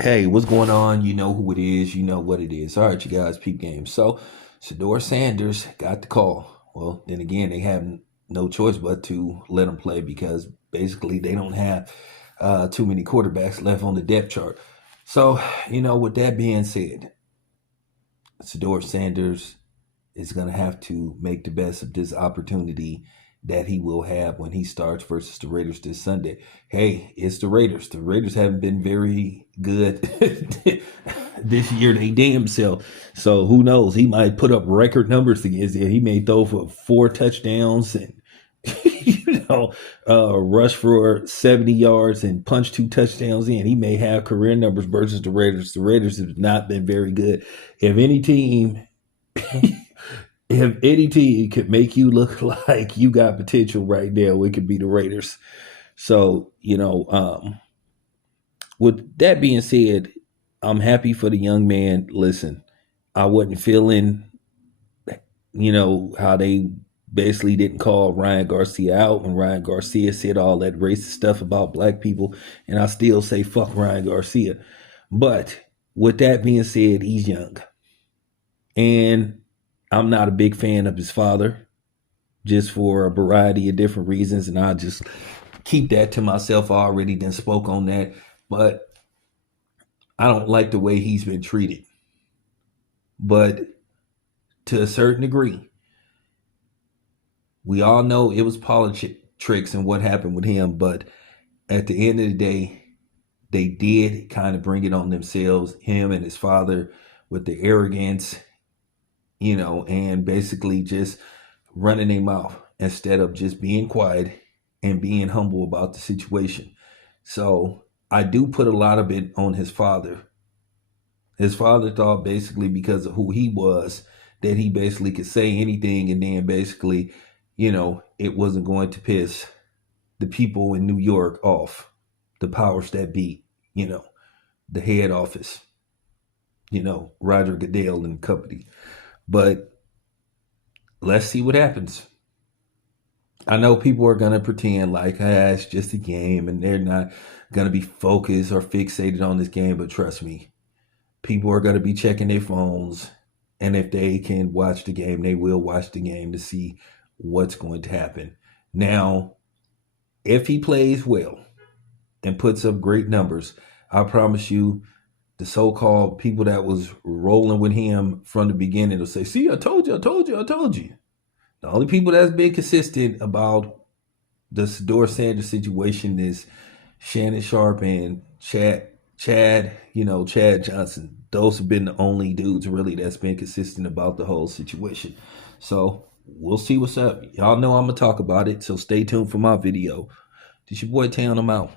Hey, what's going on? You know who it is. You know what it is. All right, you guys, peep game. So, Shador Sanders got the call. Well, then again, they have no choice but to let him play because basically they don't have too many quarterbacks left on the depth chart. So, with that being said, Shador Sanders is going to have to make the best of this opportunity that he will have when he starts versus the Raiders this Sunday. Hey, it's the Raiders. The Raiders haven't been very good this year. They damn self. So who knows? He might put up record numbers against it. He may throw for 4 touchdowns and rush for 70 yards and punch 2 touchdowns in. He may have career numbers versus the Raiders. The Raiders have not been very good. If any team if any team could make you look like you got potential right now, it could be the Raiders. So, with that being said, I'm happy for the young man. Listen, I wasn't feeling, how they basically didn't call Ryan Garcia out when Ryan Garcia said all that racist stuff about black people. And I still say fuck Ryan Garcia. But with that being said, he's young. And I'm not a big fan of his father, just for a variety of different reasons, and I just keep that to myself. I already then spoke on that, but I don't like the way he's been treated. But to a certain degree, we all know it was politics and what happened with him, but at the end of the day, they did kind of bring it on themselves, him and his father, with the arrogance, and basically just running their mouth instead of just being quiet and being humble about the situation. So I do put a lot of it on his father. His father thought basically because of who he was that he basically could say anything, and then basically, it wasn't going to piss the people in New York off, the powers that be, the head office, Roger Goodell and company. But let's see what happens. I know people are going to pretend like, it's just a game and they're not going to be focused or fixated on this game. But trust me, people are going to be checking their phones. And if they can watch the game, they will watch the game to see what's going to happen. Now, if he plays well and puts up great numbers, I promise you, the so-called people that was rolling with him from the beginning will say, see, I told you, I told you, I told you. The only people that's been consistent about the Shador Sanders situation is Shannon Sharp and Chad Johnson. Those have been the only dudes really that's been consistent about the whole situation. So we'll see what's up. Y'all know I'm going to talk about it, so stay tuned for my video. This your boy Town, I'm out.